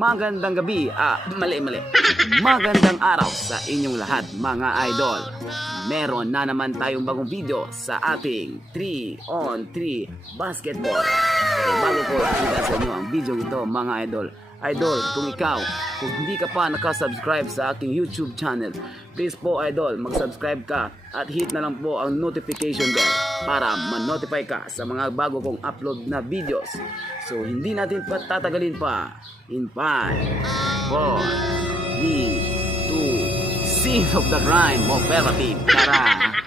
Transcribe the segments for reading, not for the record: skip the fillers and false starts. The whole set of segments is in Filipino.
Magandang gabi, mali. Magandang araw sa inyong lahat mga idol. Meron na naman tayong bagong video sa ating 3-on-3 basketball. So bago ko ipakita sa inyo ang video ito mga idol, kung hindi ka pa nakasubscribe sa aking YouTube channel, please po idol, mag-subscribe ka at hit na lang po ang notification bell para ma-notify ka sa mga bago kong upload na videos. So hindi natin patatagalin pa. In 5, 4, 3, 2, Scenes of the Grind Operative. Tara!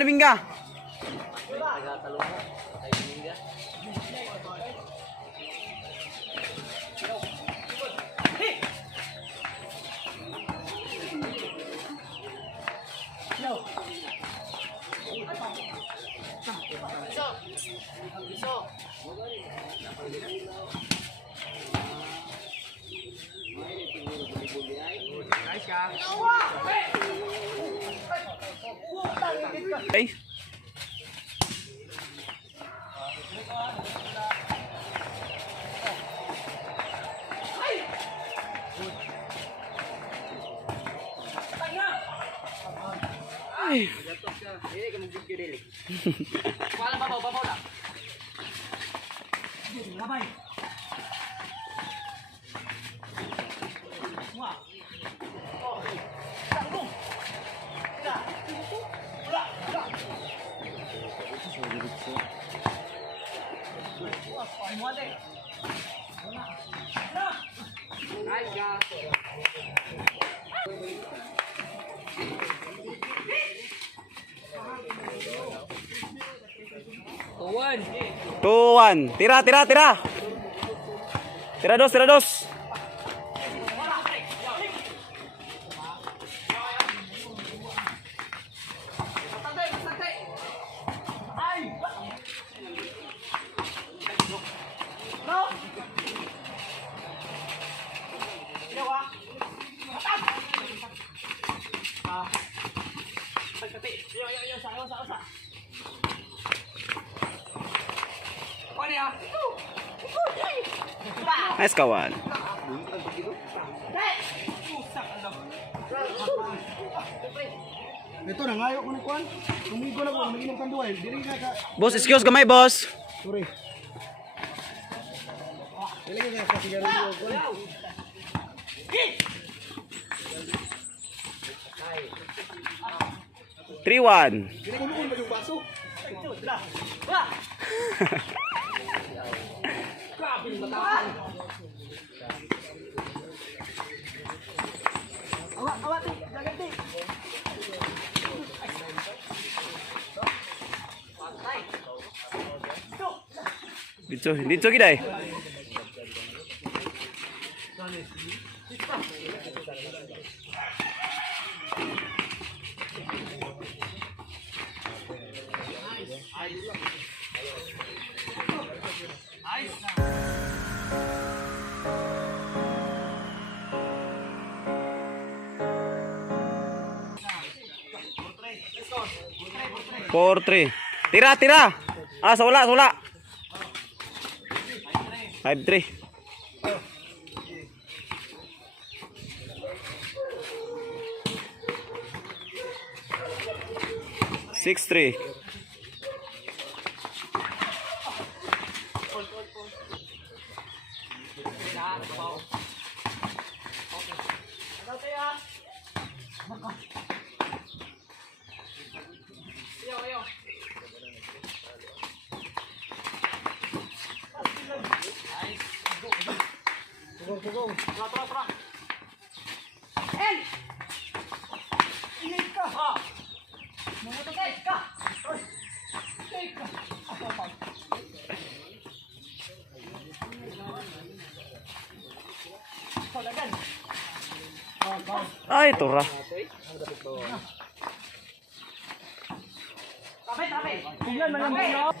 Dimingga. Okay. Two, one. Tira. Tira dos. Nice kawan. Ito na ngayo ko ni Kwan. Tumigo na ko, maginom kan duay. Diri ka. Boss, excuse gamay, boss. Sorry. Dili ka sa sigarilyo ko. 3-1. Dili ko luon ba yung baso? Awati, gaganti. Dito gidai. Four, three. Tira, tira. Ah, sawala, sawala. 5-3. Six, three. Ay, turah. Hindi matani, 4.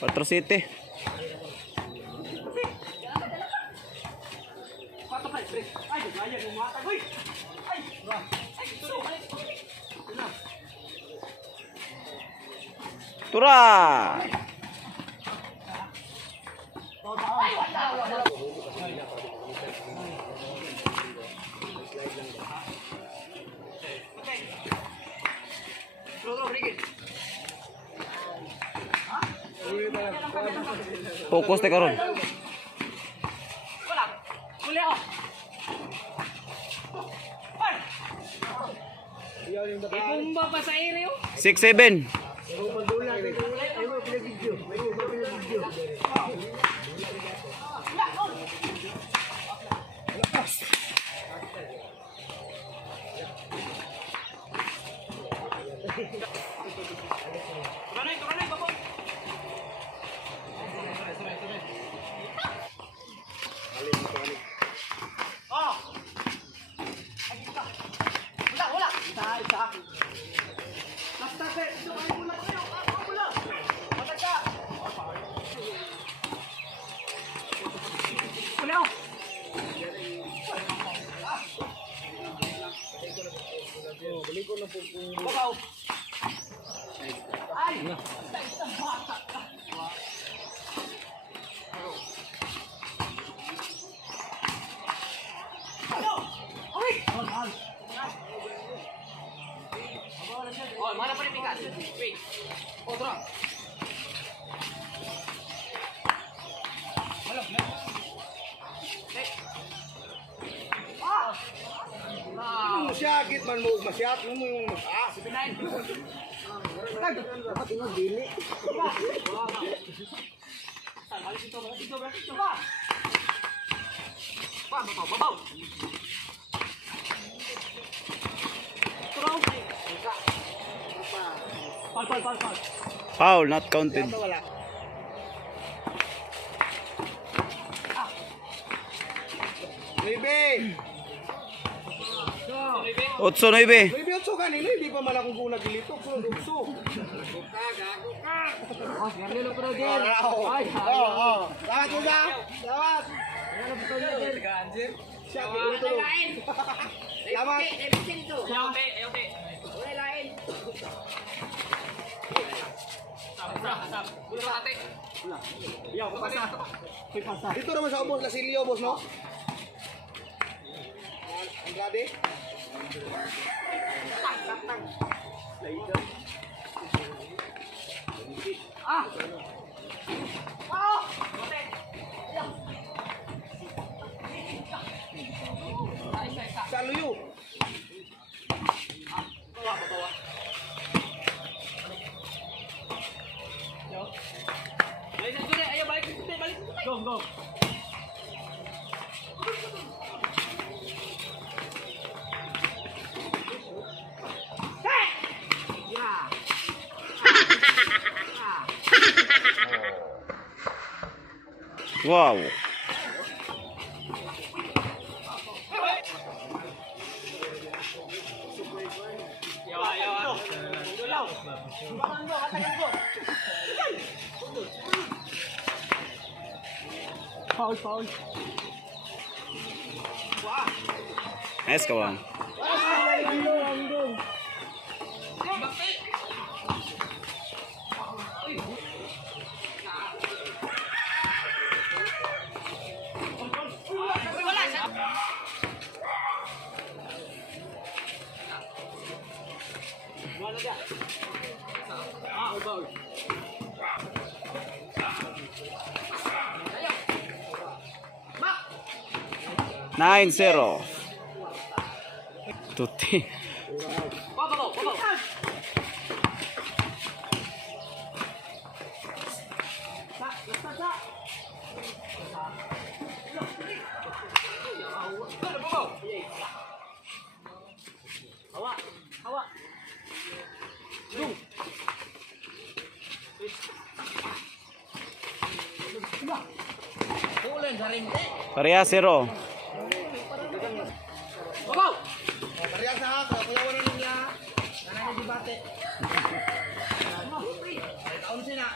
4-7. Turah. Fokus teh karon. Ibumba pa sa area. 6-7. Oh, mana pa rin pikas? Wait. Otro. Masyakit man mo, masyakit mo yung dapat yung dili. Foul, not counted. Wala. Libe! 8-9. Libe, otso kanino, hindi pa man akong gunag gilitok. So, dugso. Lahat mo ba? Lahat! Siya, tulog. Lamat! Dito naman sa ubos, Lasilio, boss, no? Andrade? Sa Luyo. Go, go. Wow. Foul. Nice kawan. Nine zero. Tuti. Pareha zero. Parehas na ako. Kuya wala niya. Nanay di bate. Taon sina.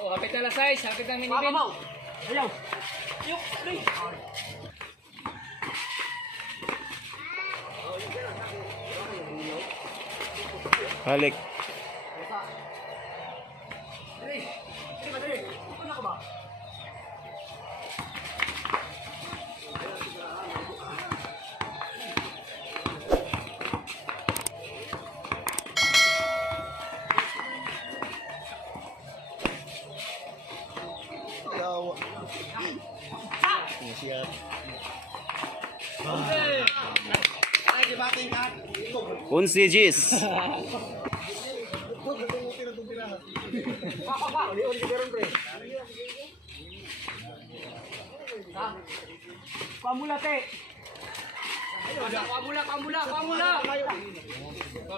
Oh, hapit na size, hapit na minibin. Ayaw. Balik. Yawa. Siap. Ay, di bate ka. 11 G's. Pamula te. Pamula.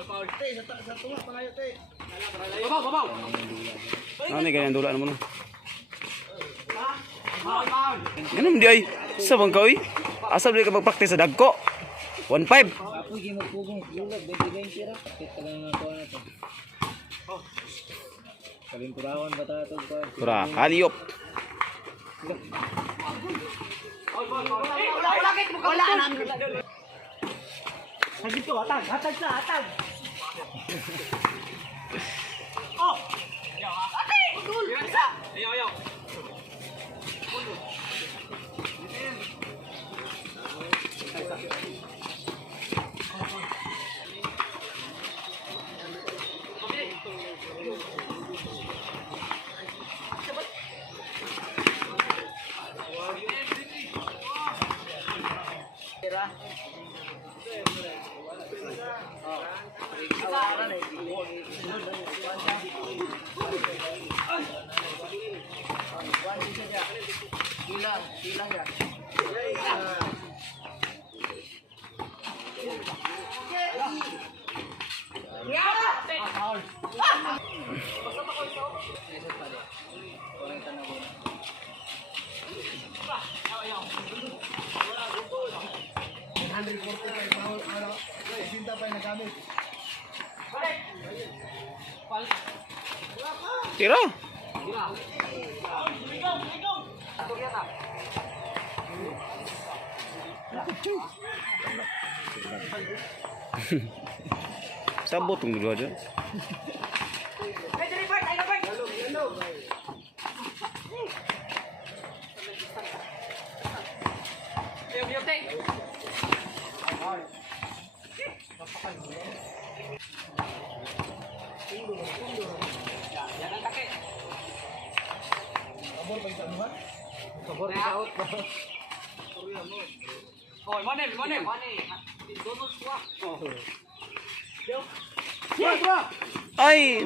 Foul. Te, sa tunga pangayo te. Babaw. Ano ni ganyan dulaan mo no? Ganun di ay. Sa bang ka oy? Asa di ka magpraktis sa dagko? 1-5. Pura, haliyop. Wala namin. Dito, hatag sa. Ayaw. Sinta pa yung nagamit. Tira. Sabot ng dua dyan. Hoy, money. Ay!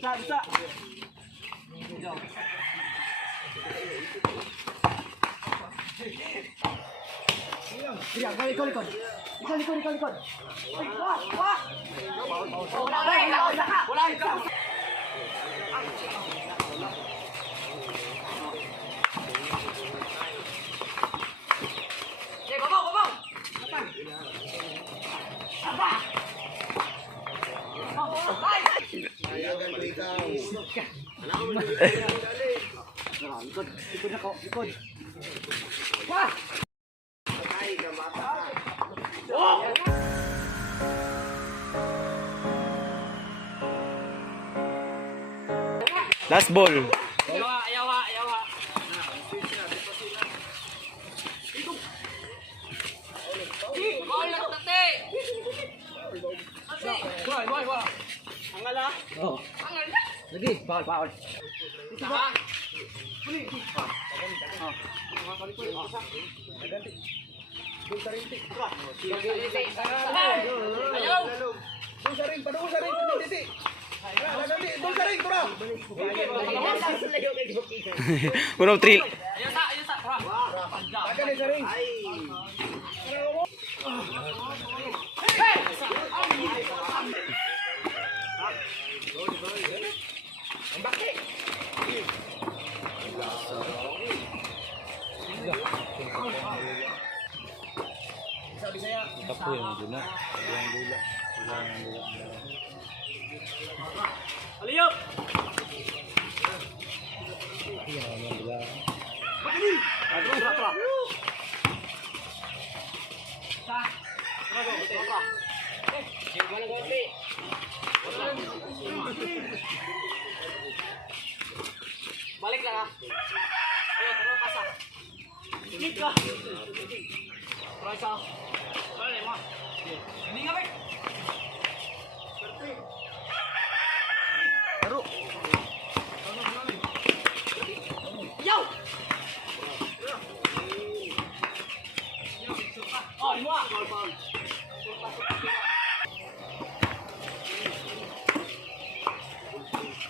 Sa. Sige, babaw, babaw. Ayagan ko ikaw. Last ball. Ayawa, ayawa, ayawa. Gol lang tate. Boy, boy, boy. Angala. Oh. Angala. Lagi, bawal. Saka. Ayaw. Doon sa ring, padoon sa ring, dito. Doon sa ring, tura. Puro thrill. Ayaw sa, ayaw sa. Akan sa ring. Aliyop. Balik lang ah. Ayo, terus pasang. Sikit ka. Try sa. Try mo. Ini nga ba? Laro. Yo. Oh, ini mah.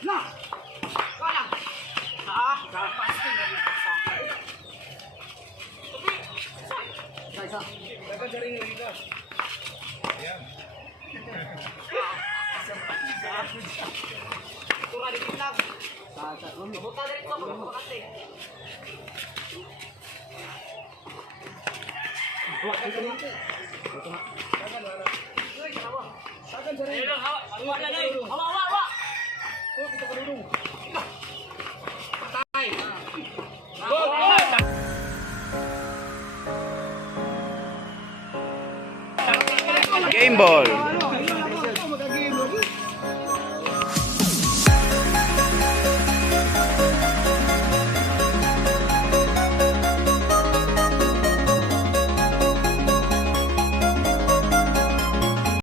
Nah. Kalah. Ah, pasti enggak bisa. Akan sa ring lagi ka. Turun di pinang. Buka dari itu, buka kasih. Akan sa ring. Ayo, hawa, hawa na dai. Hawa, hawa, hawa. Oh, kita kadudong. Patay. Game ball.